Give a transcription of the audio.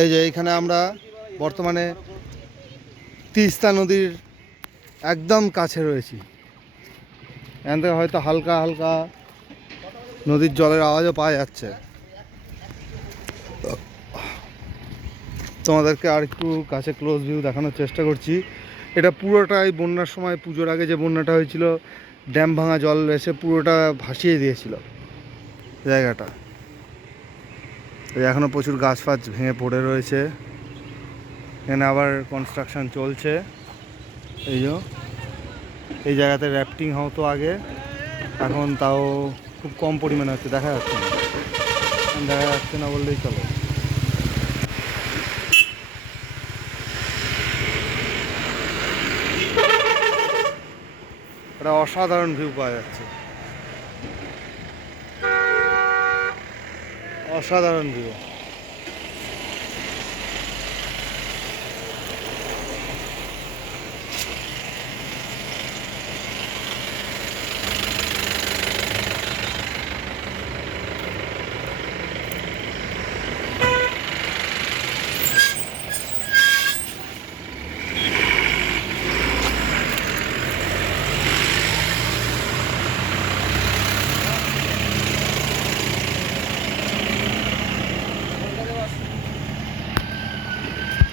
এই যে এইখানে আমরা বর্তমানে তিস্তা নদীর একদম কাছে রয়েছি। এখান থেকে হয়তো হালকা হালকা নদীর জলের আওয়াজও পাওয়া যাচ্ছে। তোমাদেরকে আর একটু কাছে ক্লোজ ভিউ দেখানোর চেষ্টা করছি। এটা পুরোটাই বন্যার সময়, পুজোর আগে যে বন্যাটা হয়েছিল, ড্যাম ভাঙা জল এসে পুরোটা ভাসিয়ে দিয়েছিল জায়গাটা। এখনও প্রচুর গাছ ফাছ ভেঙে পড়ে রয়েছে। এখানে আবার কনস্ট্রাকশন চলছে। এই জায়গাতে র্যাফটিং হতো আগে, এখন তাও খুব কম পরিমাণে হচ্ছে, দেখা যাচ্ছে না বললেই চলে। একটা অসাধারণ ভিউ পাওয়া যাচ্ছে, অসাধারণ ভিউ।